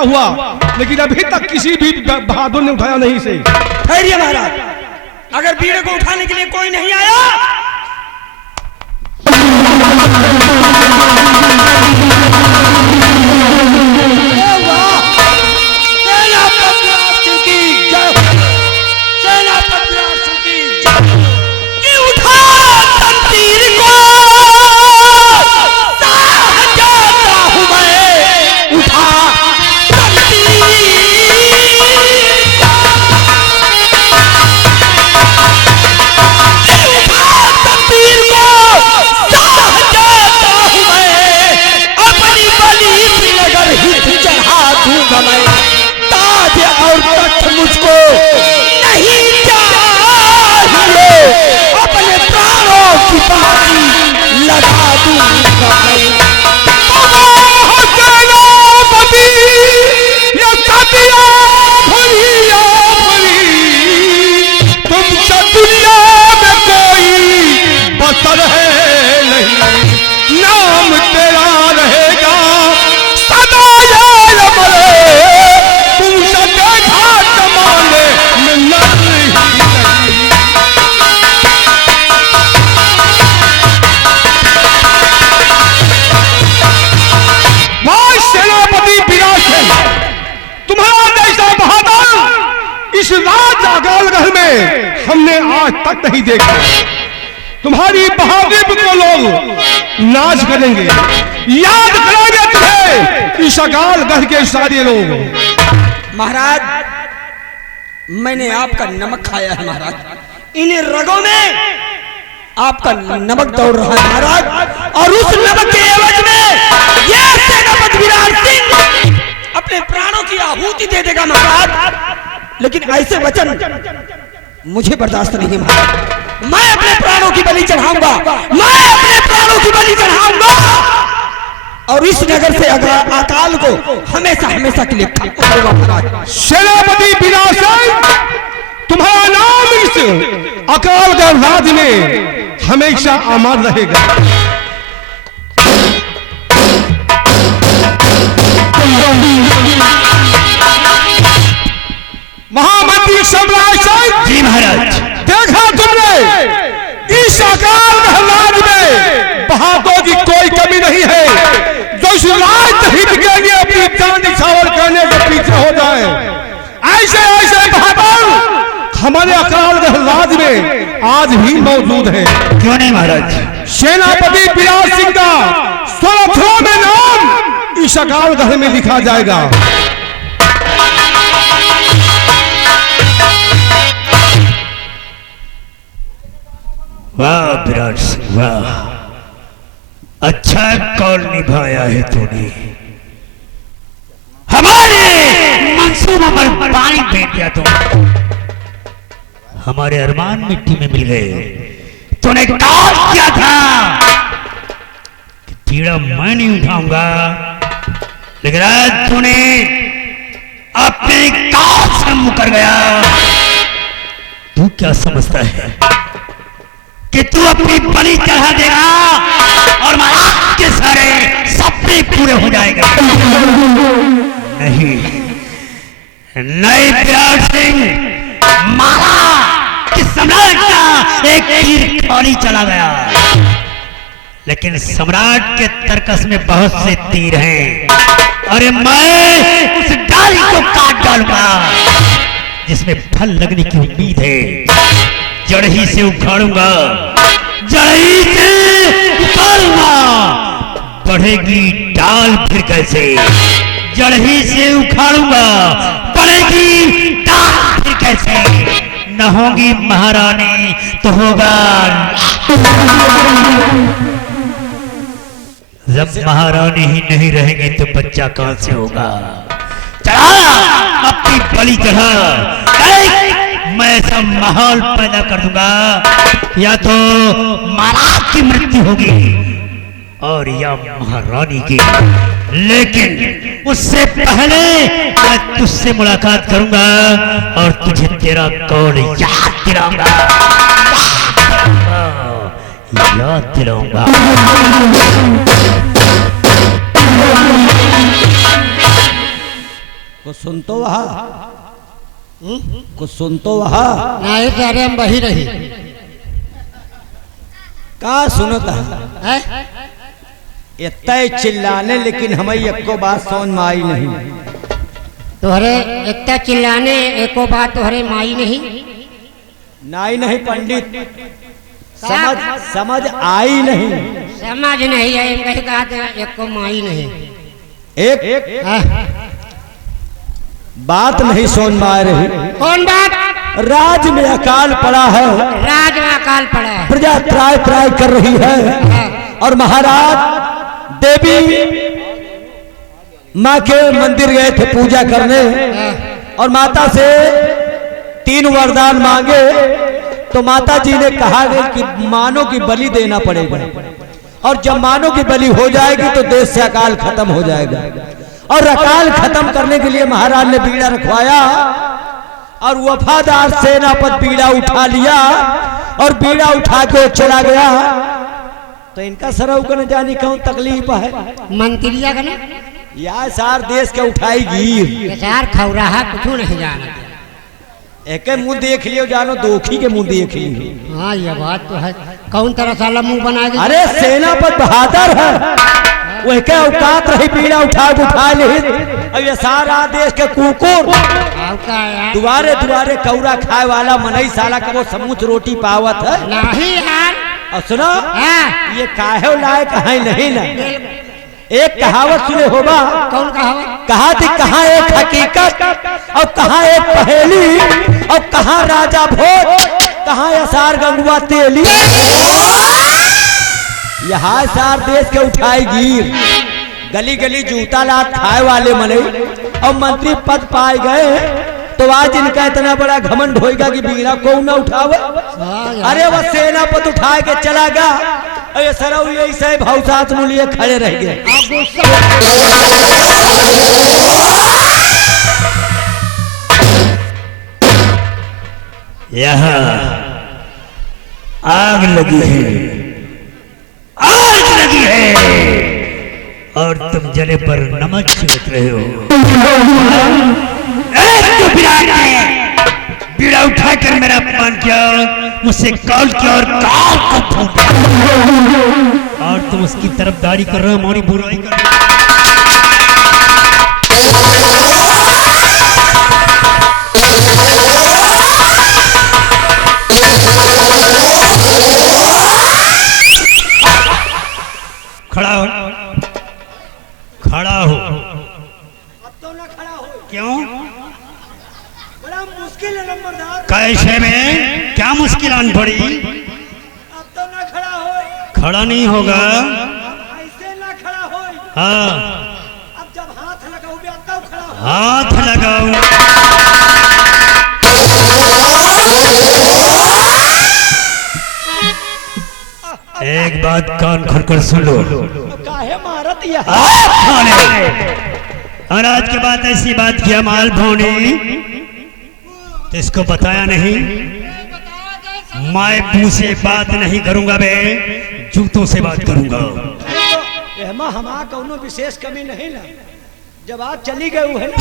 हुआ, लेकिन अभी तक किसी भी बहादुर ने उठाया नहीं इसे। ठहरिए महाराज, अगर बीड़े को उठाने के लिए कोई नहीं आया मुझको नहीं चाहिए, अपने प्राणों की बाजी लगा दूंगा तुमसे दुनिया में कोई बसर है नहीं, नाम तेरा रहेगा सदा याद मरे, तुमसे देखा जमाने में नहीं। भाई सेनापति विराट सिंह, तुम्हारा जैसा बहादुर इस राज अकालगढ़ में हमने आज तक नहीं देखा। तुम्हारी बहादुरी को लोग नाच करेंगे, याद करेंगे तुम्हें इस अकालगढ़ के सारे लोग। महाराज, मैंने आपका नमक खाया है महाराज, इन रगों में आपका नमक दौड़ रहा है महाराज, और उस नमक के एवज में ये सेनापति विराट सिंह अपने प्राणों की आहुति दे देगा महाराज। लेकिन ऐसे वचन मुझे बर्दाश्त नहीं है महाराज, मैं अपने प्राणों की बलि चढ़ाऊंगा, मैं अपने प्राणों की बलि चढ़ाऊंगा, और इस नगर से अकाल को हमेशा हमेशा के लिए खत्म महाराज। सेनापति विराट सिंह, तुम्हारा नाम इस अकालगढ़ राज में हमेशा अमर रहेगा। महामंत्री सम्राट सिंह जी महाराज, देखा तुमने इस अकालगढ़ राज में बहादुर की कोई कमी नहीं है, जो इस राज हित के लिए अपनी जान निछावर करने के पीछे हो जाए। ऐसे ऐसे बहादुर हमारे अकालगढ़ राज में आज भी मौजूद है। क्यों नहीं महाराज? सेनापति विराट सिंह का 16 में नाम इस अकालगढ़ में लिखा जाएगा। वाह विराट सिंह, वाह, अच्छा कौल निभाया है तूने, हमारे मंसूबों पर पानी फेंक दिया तूने, हमारे अरमान मिट्टी में मिल गए। तूने कौल किया था कि पीड़ा मैं नहीं उठाऊंगा, लेकिन आज तूने अपने कौल से मुकर गया। तू क्या समझता है कि तू अपनी बलि चढ़ा देगा और महाराज के सारे सपने पूरे हो जाएंगे? नहीं नहीं विराट सिंह, मारा कि सम्राट का एक तीर खाली चला गया, लेकिन सम्राट के तरकस में बहुत से तीर हैं, अरे मैं उस डाली को काट डालूंगा जिसमें फल लगने की उम्मीद है, जड़ ही से उखाड़ूंगा, जड़ ही से उखाड़ूंगा, बढ़ेगी डाल फिर कैसे, जड़ ही से उखाड़ूंगा, बढ़ेगी डाल फिर कैसे, न होगी महारानी तो होगा। जब महारानी ही नहीं रहेंगे तो बच्चा कहां से होगा? चढ़ा अपनी बलि चढ़ा, मैं ऐसा माहौल पैदा कर दूंगा, या तो महाराज की मृत्यु होगी और या महारानी की, लेकिन उससे पहले मैं तुझसे मुलाकात करूंगा और तुझे तेरा कौल याद दिलाऊंगा, याद दिलाऊंगा। कुछ सुन तो वहा, कुछ सुन तो वहा नहीं तेरे हम बही रही का सुनता है इतना चिल्लाने, लेकिन हमें एको बात समझ में आई नहीं। तोहरे इतना चिल्लाने एको बात तोहरे माई नहीं नहीं पंडित, समझ आई नहीं। समझ नहीं है कहीं कहा एको माई नहीं। एक हाँ? बात नहीं समझ में आ रही। कौन बात? राज में अकाल पड़ा है, राज में अकाल पड़ा है, प्रजा त्राय त्राय कर रही है और महाराज देवी माँ के मंदिर गए थे पूजा करने और माता से 3 वरदान मांगे तो माता जी ने कहा कि मानव की बलि देना पड़ेगा और जब मानव की बलि हो जाएगी तो देश से अकाल खत्म हो जाएगा। और अकाल खत्म करने के लिए महाराज ने बीड़ा रखवाया और वफादार सेनापति बीड़ा उठा लिया और बीड़ा उठा के चला गया। तो इनका सरऊ को न जानी कौन तकलीफ है, मंत्रिया का ना या सार देश के उठाई गिर ये सार खौराहा कुछ नहीं जाना। एक मुंह देख लियो जानो, दोखी के मुंह देख लियो। हाँ ये बात तो है, कौन तरह साला मुंह बना दे। अरे सेनापति बहादुर है, वह के औकात रही बीड़ा उठा ली और ये सारा देश के कुकुर दुआरे दुआरे कौरा खाए वाला मनई साला का वो समूच रोटी पावत है नहीं यार। और सुनो हाँ? ये काहे लायक है नहीं ना। एक कहावत सुने होगा, कौन कहावत? कहा थी कहाँ एक हकीकत और कहाँ एक पहेली और कहाँ राजा भोज, कहाँ असार गंगुआ तेली। यहाँ सार देश के उठाई गिर, गली गली जूता लात खाए वाले मने और मंत्री पद पाए गए तो आज इनका इतना बड़ा घमंड होएगा कि बीड़ा को न उठावे। अरे वह सेनापति उठा के चला गया, अरे सरऊ यही से भावसात मूल्य खड़े रह गए। यहाँ आग लगी है, आग लगी है और तुम जले पर नमक छिड़क रहे हो। तो बीड़ा उठाकर मेरा अपमान किया, मुझसे कॉल किया और काल को फूंका और तुम उसकी तरफदारी कर रहे हो, हमारी बुराई कर रहे हो। खड़ा हो, खड़ा हो। अब तो ना खड़ा हो, क्यों? बड़ा मुश्किल है नंबरदार। कैसे में क्या मुश्किल आन पड़ी? अब तो ना खड़ा हो, खड़ा नहीं होगा। ऐसे ना खड़ा हो। हाँ अब जब हाथ लगाओगे तब खड़ा हो। हाथ लगाओ। एक बात कान खोलकर सुन लो। काहे मारत यह? और आज के बाद ऐसी बात किया माल भौनी तो इसको बताया नहीं। मैं मुंह से बात नहीं करूंगा बे, जूतों से बात करूंगा। एमा हमारा कोनो विशेष कमी नहीं ना, जब आप चली गए है ना,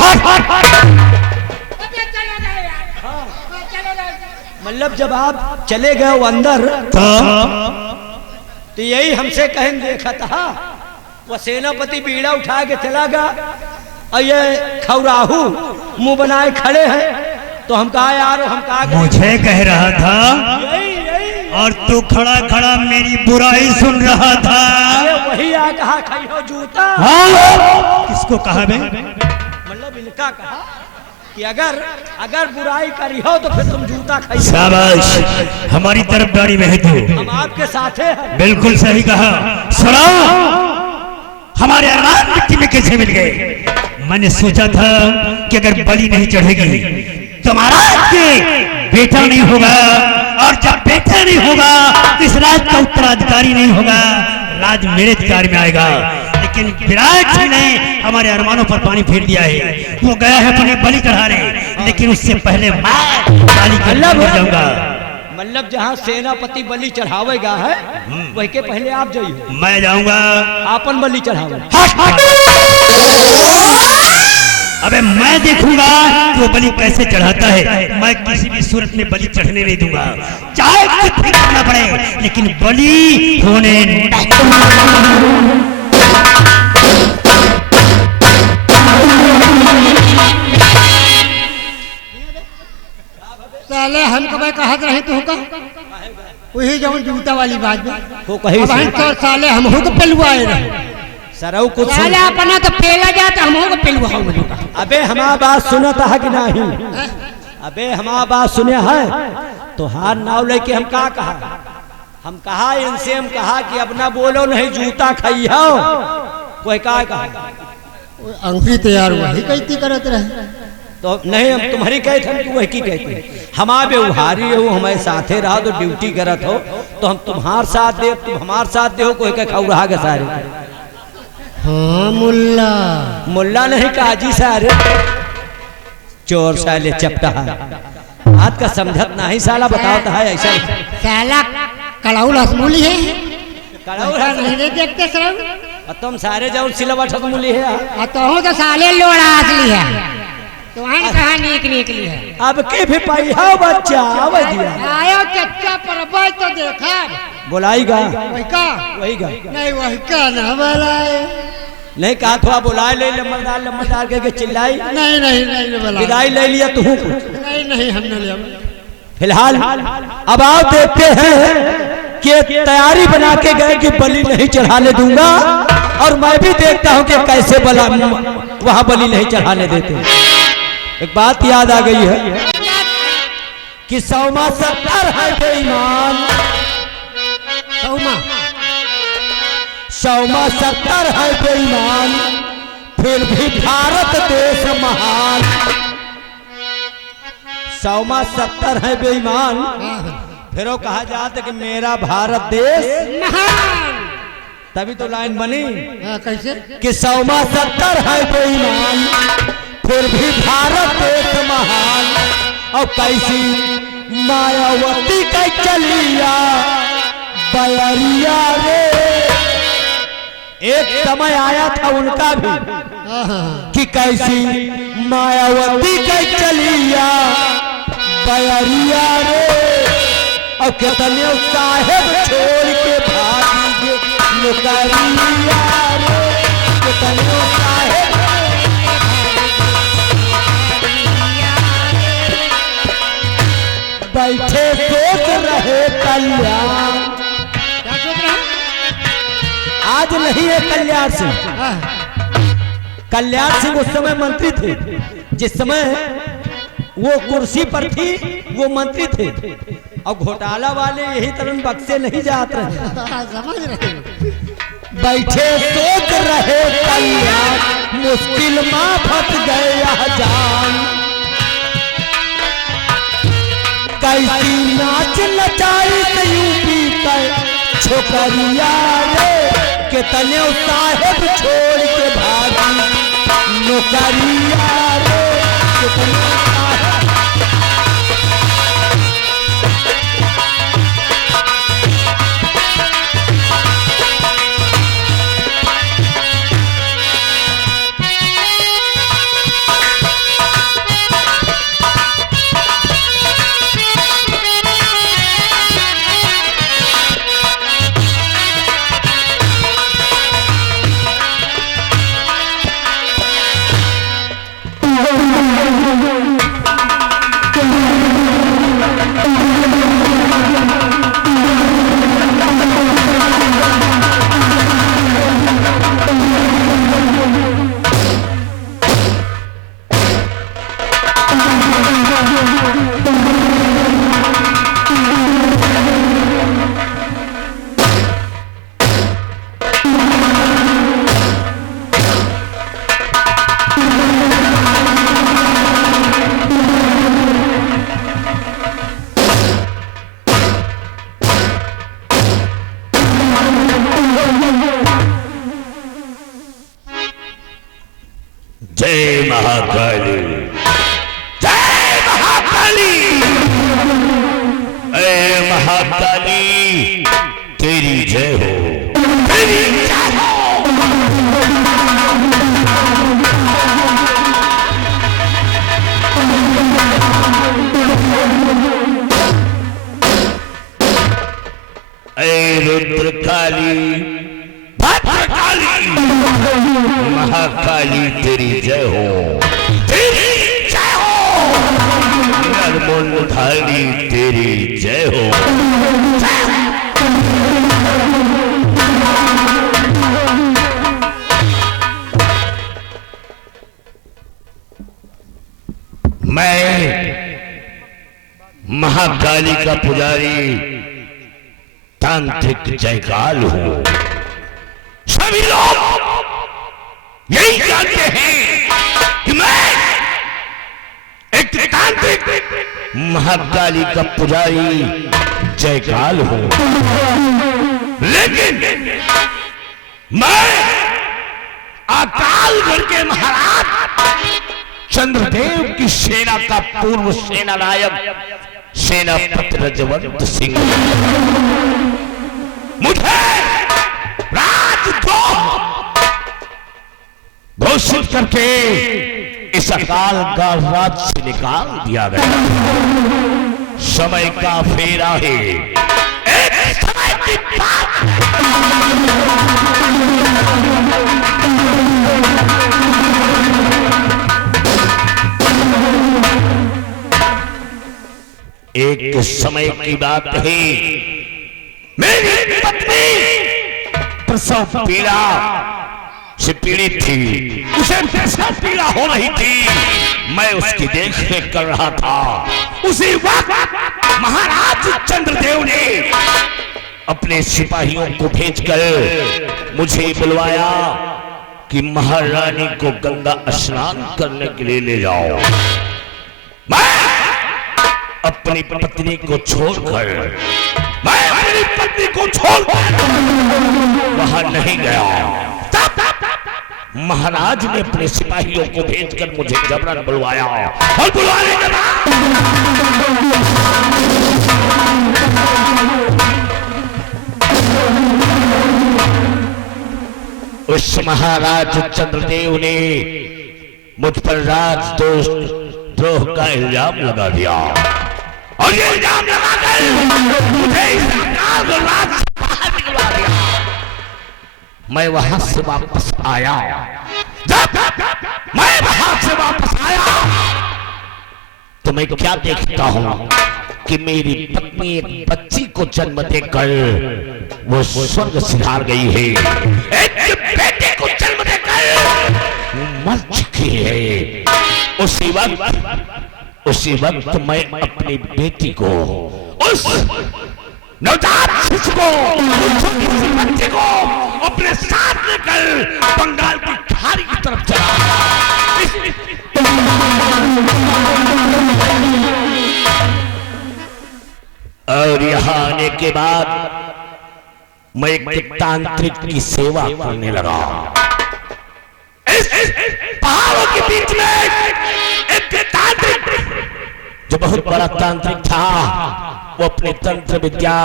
मतलब जब आप चले गए अंदर तो यही हमसे कहन देखा था। वह सेनापति बीड़ा उठा के चला गया और ये खौराहू मुंह बनाए खड़े हैं तो हम कहा यार, हम कहा मुझे कह रहा था यही और तू खड़ा खड़ा मेरी बुराई सुन रहा था। वही आ कहा खाइयो जूता। हाँ? किसको कहा बे? मतलब इनका कहा कि अगर बुराई करी हो तो फिर तुम जूता खाइए। शाबाश, हमारी तरफदारी में है तू। हम आपके साथ हैं। बिल्कुल सही कहा। सुनो, हमारे अरमान मिट्टी में कैसे मिल गए? मैंने सोचा था कि अगर बलि नहीं चढ़ेगी तो महाराज के बेटा नहीं होगा और जब बेटा नहीं होगा तो इस राज का उत्तराधिकारी नहीं होगा, राज मेरे अधिकार में आएगा। लेकिन विराट सिंह ने हमारे अरमानों पर पानी फेर दिया है। वो गया है अपने बलि चढ़ाने, लेकिन उससे पहले मैं बलि कर जाऊंगा। मतलब जहाँ सेनापति बलि चढ़ावेगा है वही के पहले आप जाइए। मैं जाऊंगा, आपन बलि चढ़ावे। अबे मैं देखूंगा कि वो बलि कैसे चढ़ाता है। मैं किसी भी सूरत में बलि चढ़ने नहीं दूंगा, चाहे कुछ भी करना पड़े, लेकिन बलि होने नहीं। साले हम कभी कहत रहे तुमका वही जौन जूता वाली बात में वो कही अब हम तो साले हम हो के पेलुआए रहे सरऊ कुछ साले अपना तो पेला जाता हम हो के पेलुआ हो। अबे हमारा बात सुनता है कि नहीं? अबे हमारा बात सुने है तो हार नाव लेके हम का कहा, हम कहा इनसे, हम कहा कि अब ना बोलो नहीं जूता खाई हो। कोई का कहा अंकुरी तैयार हुआ ही कैसी करत रहे तो नहीं, हम तुम्हारी कहे थे, तू वही की कहते हमारे व्यवहारी हो, हमारे साथे रहा तो ड्यूटी करत हो तो हम तुम्हारे साथ दे, तुम हमारे साथ दे हो। कोई कह खाऊ रहा के सारे। हाँ मुल्ला मुल्ला नहीं काजी सारे चोर साले चपटा आज का समझत नहीं साला बताओ है ऐसा साला कड़ाउल असमूली है कड़ाउल नहीं देखते सर तुम सारे जाओ सिलवट मूली है तो साले लोड़ा असली है तुम्हारी कहा निकली है। अब के भी पाई है बच्चा आयो चच्चा पर तो देखा बुलाईगा वही का नहीं वही का ना बुलाए नहीं कहा थोड़ा बुलाए ले लम्बरदार के चिल्लाई नहीं बुला विदाई ले लिया तू कुछ नहीं हमने लिया। फिलहाल अब आप देखते हैं कि तैयारी बना के गए कि बलि नहीं चढ़ाने दूंगा, और मैं भी देखता हूं कि कैसे वहां बलि नहीं चढ़ाने देते। एक बात याद आ गई है कि सौमा 70 है बेईमान, सौमा 70 है बेईमान, फिर भी भारत देश महान। सौमा 70 है बेईमान, फिर वो कहा जाता कि मेरा भारत देश महान। तभी तो लाइन बनी कैसे कि सौमा 70 है बेईमान, फिर भी भारत देश महान। और कैसी मायावती का चलिया बयरिया रे, एक समय आया था उनका भी कि कैसी मायावती का चलिया बयरिया रे, और कितने साहेब छोड़ के भागी नौकरिया रे, कितने साहेब बैठे सोच रहे कल्याण। क्या सोच रहे आज नहीं है कल्याण सिंह, कल्याण सिंह उस समय मंत्री थे, जिस समय वो कुर्सी पर थी वो मंत्री थे, और घोटाला वाले यही तरह बक्से नहीं जाते रहे। समझ रहे बैठे सोच रहे कल्याण, मुश्किल में फंस गए यह जान। कैसी नाच नचाई यूपी तक छोकरिया रे, कितने साहेब छोड़ के भागी नौकरिया रे, कितने जय महाकाली, जय महाकाली। ए महाकाली तेरी जय हो, तेरी जय हो। भद्रकाली भद्रकाली महाकाली तेरी जय हो, तेरी जय हो, नरमुंडधारी तेरी जय हो, जय हो। मैं महाकाली का पुजारी तांत्रिक जयकाल हूं। सभी लोग यही जानते हैं कि मैं एक तांत्रिक महाकाली का पुजारी जयकाल हूं, लेकिन मैं अकालगढ़ के महाराज चंद्रदेव की सेना का पूर्व सेना नायक सेनापति रजवंत सिंह, मुझे राजद्रोह घोषित करके इस अकाल का राज से निकाल दिया गया। समय का फेरा है, एक समय की बात एक समय की बात है। मेरी पत्नी प्रसव पीड़ा से पीड़ित थी, उसे प्रसव पीड़ा हो रही थी, मैं उसकी देखरेख कर रहा था। उसी वक्त महाराज चंद्रदेव ने अपने सिपाहियों को भेजकर मुझे बुलवाया कि महारानी को गंगा स्नान करने के लिए ले जाओ। मैं अपनी पत्नी को छोड़कर वहां नहीं गया। तब महाराज ने अपने सिपाहियों को भेजकर मुझे जबरन बुलवाया और बुलवाने के बाद उस महाराज चंद्रदेव ने मुझ पर राजद्रोह का इल्जाम लगा दिया और ये इल्जाम लगाकर मुझे इस अकाल राज से बाहर निकलवा दिया। मैं वहां से वापस आया। जब मैं वहां से वापस आया तो मैं क्या देखता हूं कि मेरी पत्नी एक बच्ची को जन्म देकर वो स्वर्ग सिधार गई है, एक बेटे को जन्म देकर मर चुकी है। उसी वक्त मैं अपनी बेटी को, उस नवजात शिशु को, उस छोटी सी बच्ची को अपने साथ लेकर बंगाल की खाड़ी की तरफ चला। और यहाँ आने के बाद मैं एक तांत्रिक की सेवा करने लगा। इस पहाड़ों के बीच में एक तांत्रिक जो बहुत बड़ा तांत्रिक था, वो अपने तंत्र विद्या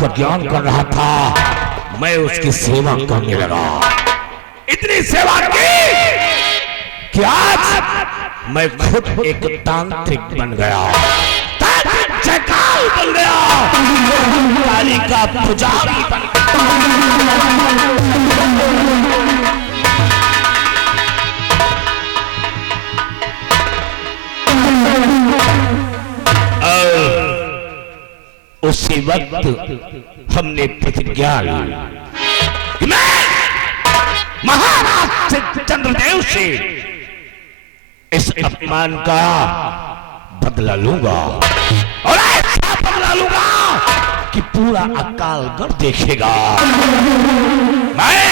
का ज्ञान कर रहा था। मैं उसकी सेवा करने लगा। इतनी सेवा की कि आज मैं खुद एक तांत्रिक बन गया, तांत्रिक जयकाल बन गया, काली का पुजारी बन गया। उसी वक्त हमने प्रतिज्ञा ली कि मैं महाराज चंद्रदेव से इस अपमान का बदला लूंगा और ऐसा बदला लूंगा कि पूरा अकालगढ़ देखेगा। मैं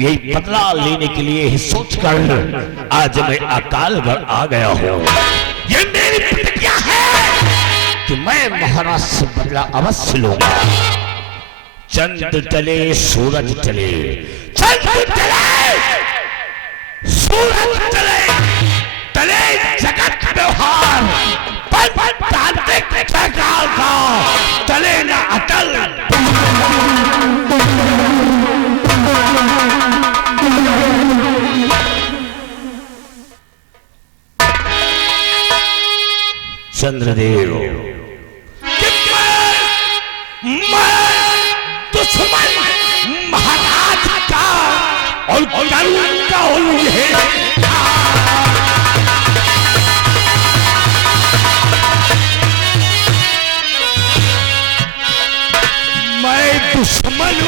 यही बदला लेने के लिए ही सोचकर आज मैं अकालगढ़ आ गया हूं। ये मेरी प्रतिज्ञा है कि मैं महाराज से बदला अवश्य लूंगा। चंद्र चले सूरज चले, चंद्र चले सूरज चले, चले जगत व्यवहार, तांत्रिक जयकाल का चले न अटल। चंद्रदेव मैं दुश्मन और करूंगा उन्हें मैं दुश्मन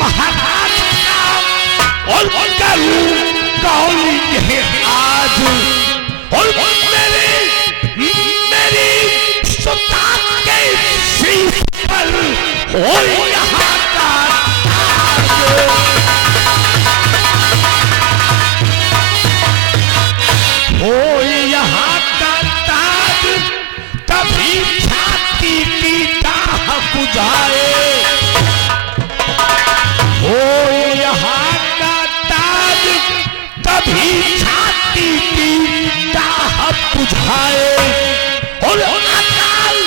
महाराज का और करूंगा उन्हें आज और मेरी सुल्तान के शीश पर हो यहाँ का हो यहाँ का ताज कभी छाती की दाह बुझाए हो यहाँ का ताज कभी छाती की दाह बुझाए और अकाल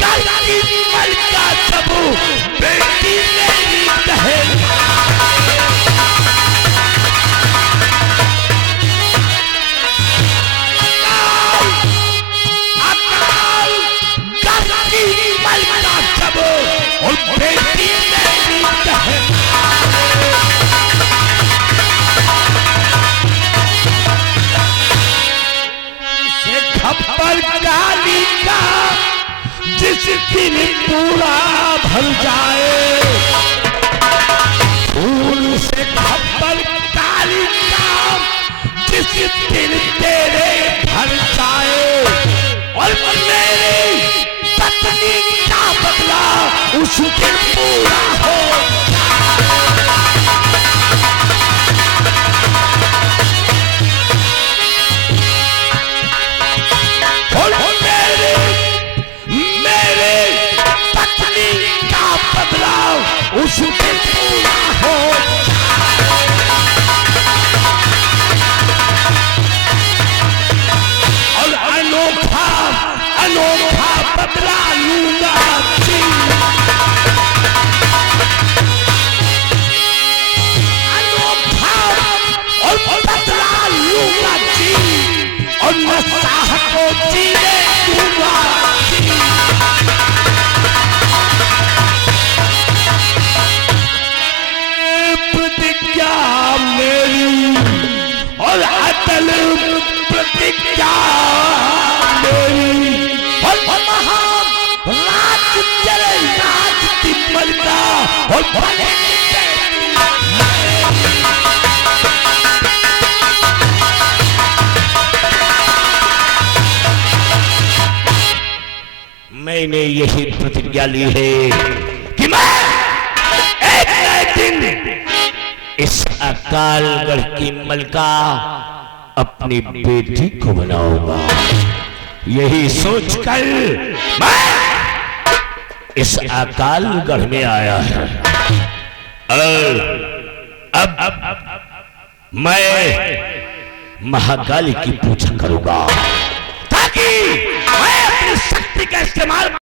गलती मलका सब बेटी मेरी कहे और बेटी मेरी कहे से खप्पर गाली का जिस दिन पूरा भर जाए फूल से खप्पर गाली का जिस दिन तेरे भर जाए और मेरी पत्नी का बदला उस दिन पूरा हो और मेरे पत्नी का बदला उस दिन पूरा हो और अनोखा अनोखा बदला लूंगा अनोखा और बदला लूंगा जी और मैं साह को जीने दूंगा प्रतिज्ञा मेरी और अटल प्रतिज्ञा मेरी और महान राज तेरे राज की मलका और बने मैंने यही प्रतिज्ञा ली है कि मैं एक नए दिन इस अकालगढ़ की मलका अपनी बेटी को बनाऊंगा यही सोचकर मैं इस अकालगढ़ में आया है और अब मैं महाकाली की पूजा करूंगा ताकि मैं अपनी शक्ति का इस्तेमाल